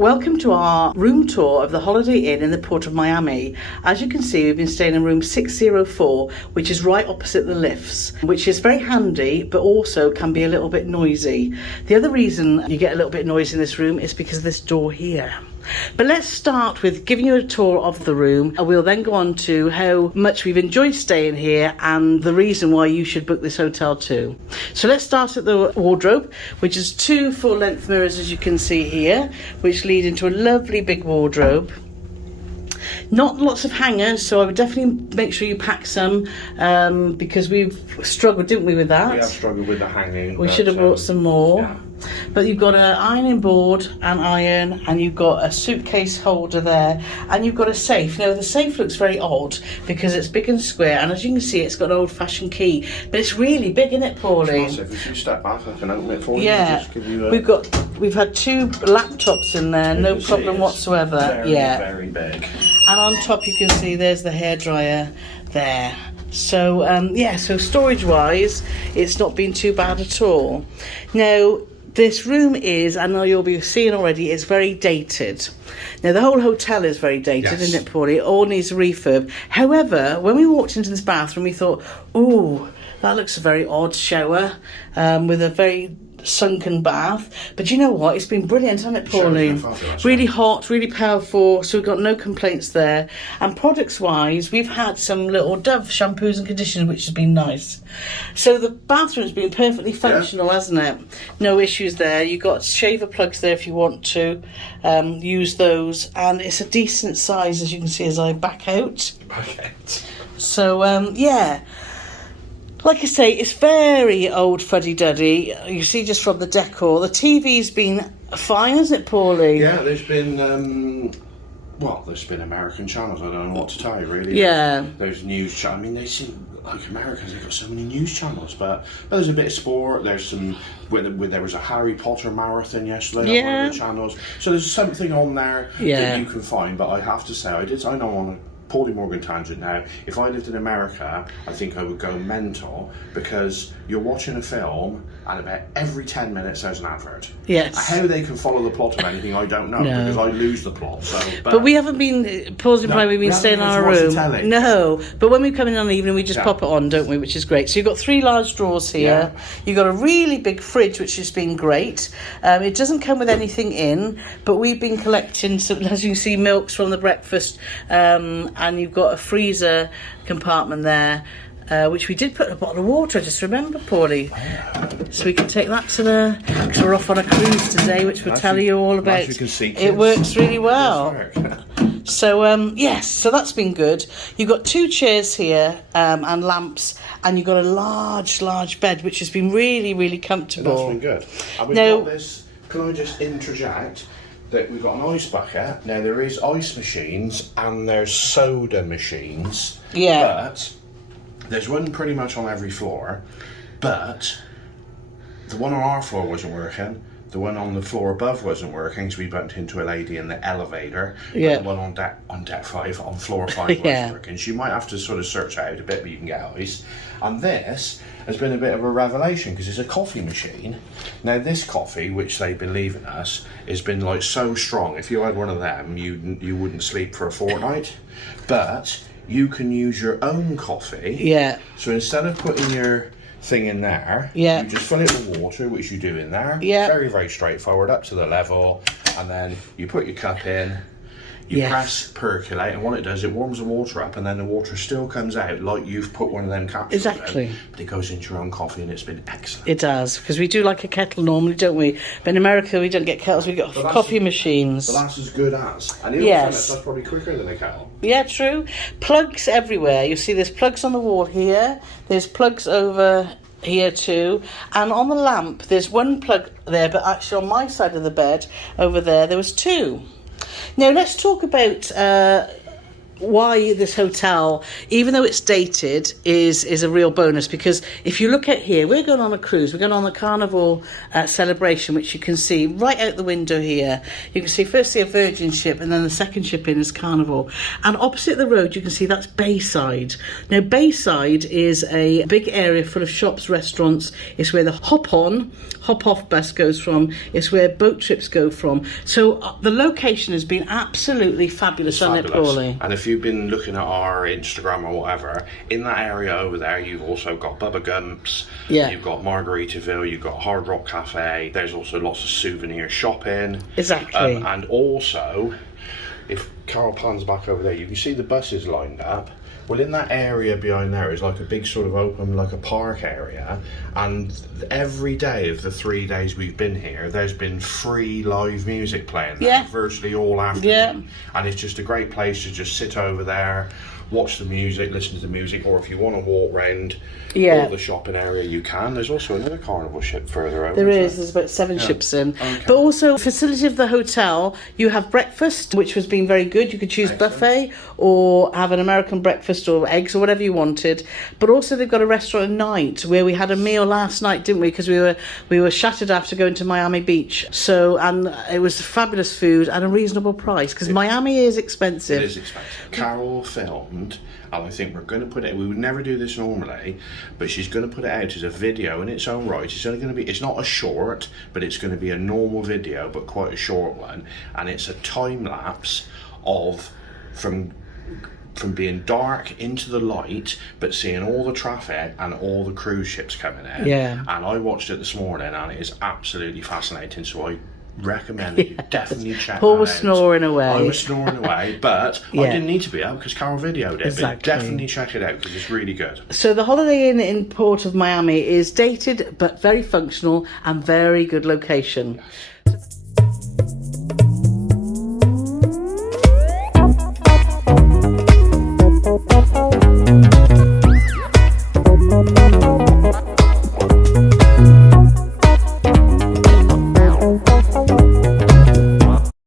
Welcome to our room tour of the Holiday Inn in the Port of Miami. As you can see, we've been staying in room 604, which is right opposite the lifts, which is very handy, but also can be a little bit noisy. The other reason you get a little bit noisy in this room is because of this door here. But let's start with giving you a tour of the room, and we'll then go on to how much we've enjoyed staying here and the reason why you should book this hotel too. So let's start at the wardrobe, which is 2 full-length mirrors, as you can see here, which lead into a lovely big wardrobe. Not lots of hangers, so I would definitely make sure you pack some, because we've struggled, didn't we, with that? We have struggled with the hanging. We should have brought some more. Yeah. But you've got an ironing board and iron, and you've got a suitcase holder there, and you've got a safe. Now the safe looks very odd because it's big and square, and as you can see, it's got an old-fashioned key, but it's really big, isn't it, Pauline? It's massive. If you step back, I can open it for you. Yeah, Just give you a... we've had 2 laptops in there, no problem whatsoever. Very, yeah, very big. And on top you can see there's the hairdryer there. So yeah, so storage wise it's not been too bad at all. Now this room is, I know you'll be seeing already, is very dated. Now the whole hotel is very dated, Yes. isn't it, Paulie? It all needs a refurb. However, when we walked into this bathroom we thought, ooh, that looks a very odd shower, with a very sunken bath. But you know what, it's been brilliant, hasn't it, Pauline? Really hot, really powerful, so we've got no complaints there. And products wise, we've had some little Dove shampoos and conditioners, which has been nice. So the bathroom's been perfectly functional, hasn't it? No issues there. You've got shaver plugs there if you want to use those, and it's a decent size, as you can see as I back out. Okay. So yeah, like I say, it's very old fuddy-duddy. You see just from the decor. The TV's been fine, hasn't it, Paulie? Yeah, there's been, there's been American channels. I don't know what to tell you, really. Yeah. There's news channels. I mean, they seem like Americans. They've got so many news channels, but there's a bit of sport. There's some. There was a Harry Potter marathon yesterday on one of the channels. So there's something on there that you can find. But I have to say, I know on a Paulie Morgan tangent now. If I lived in America, I think I would go mental, because you're watching a film and about every 10 minutes there's an advert. Yes. How they can follow the plot of anything, I don't know, because I lose the plot. So, but we haven't been pausing we've been staying in our room. No, but when we come in on the evening, we just pop it on, don't we? Which is great. So you've got 3 large drawers here. Yeah. You've got a really big fridge, which has been great. It doesn't come with anything in, but we've been collecting some, as you can see, milks from the breakfast, and you've got a freezer compartment there, which we did put in a bottle of water, just remember, Paulie. So we can take that to because we're off on a cruise today, which we'll tell you all about. You can see, it works really well. So yes, so that's been good. You've got 2 chairs here, and lamps, and you've got a large bed, which has been really, really comfortable. And that's been good. And we've got this, can I just interject? That we've got an ice bucket. Now there is ice machines and there's soda machines. Yeah. But there's one pretty much on every floor. But the one on our floor wasn't working. The one on the floor above wasn't working, so we bumped into a lady in the elevator. Yeah. But the one on deck 5, on floor 5 was working. So you might have to sort of search out a bit, but you can get ice. And this has been a bit of a revelation, because it's a coffee machine. Now this coffee, which they believe in us, has been like so strong. If you had one of them, you wouldn't sleep for a fortnight. But you can use your own coffee. Yeah. So instead of putting your thing in there, you just fill it with water, which you do in there. Very, very straightforward, up to the level, and then you put your cup in, you press percolate, and what it does, it warms the water up, and then the water still comes out like you've put one of them capsules in, but it goes into your own coffee, and it's been excellent. It does, because we do like a kettle normally, don't we? But in America we don't get kettles, we get coffee machines. But that's as good as. And that's probably quicker than a kettle. Yeah, true. Plugs everywhere. You see there's plugs on the wall here, there's plugs over here too, and on the lamp there's 1 plug there, but actually on my side of the bed over there was 2. Now let's talk about why this hotel, even though it's dated, is a real bonus, because if you look at here, we're going on a cruise. We're going on the Carnival Celebration, which you can see right out the window here. You can see firstly a Virgin ship, and then the second ship in is Carnival. And opposite the road, you can see that's Bayside. Now, Bayside is a big area full of shops, restaurants. It's where the hop-on, hop-off bus goes from. It's where boat trips go from. So the location has been absolutely fabulous, hasn't it, Paulie? And if you've been looking at our Instagram or whatever, in that area over there, you've also got Bubba Gump's, you've got Margaritaville, you've got Hard Rock Cafe. There's also lots of souvenir shopping. Exactly. And also, if Carole pans back over there, you can see the buses lined up. Well, in that area behind there is like a big sort of open, like a park area, and every day of the 3 days we've been here, there's been free live music playing there, virtually all afternoon. And it's just a great place to just sit over there, watch the music, listen to the music, or if you want to walk round all the shopping area, you can. There's also another Carnival ship further over. There's about 7 ships in. Okay. But also, facility of the hotel, you have breakfast, which has been very good. You could choose buffet or have an American breakfast or eggs or whatever you wanted. But also, they've got a restaurant at night where we had a meal last night, didn't we? Because we were shattered after going to Miami Beach. So, and it was fabulous food at a reasonable price, because Miami is expensive. It is expensive. Carole filmed, and I think we're going to put it, we would never do this normally, but she's going to put it out as a video in its own right. It's only going to be, it's not a short, but it's going to be a normal video, but quite a short one, and it's a time lapse of from being dark into the light, but seeing all the traffic and all the cruise ships coming in. And I watched it this morning, and it is absolutely fascinating, so I recommend that you definitely check Paul that was out. snoring away. I was snoring away, but I didn't need to be out because Carole videoed it. But definitely check it out because it's really good. So the Holiday Inn in Port of Miami is dated but very functional and very good location. Yes.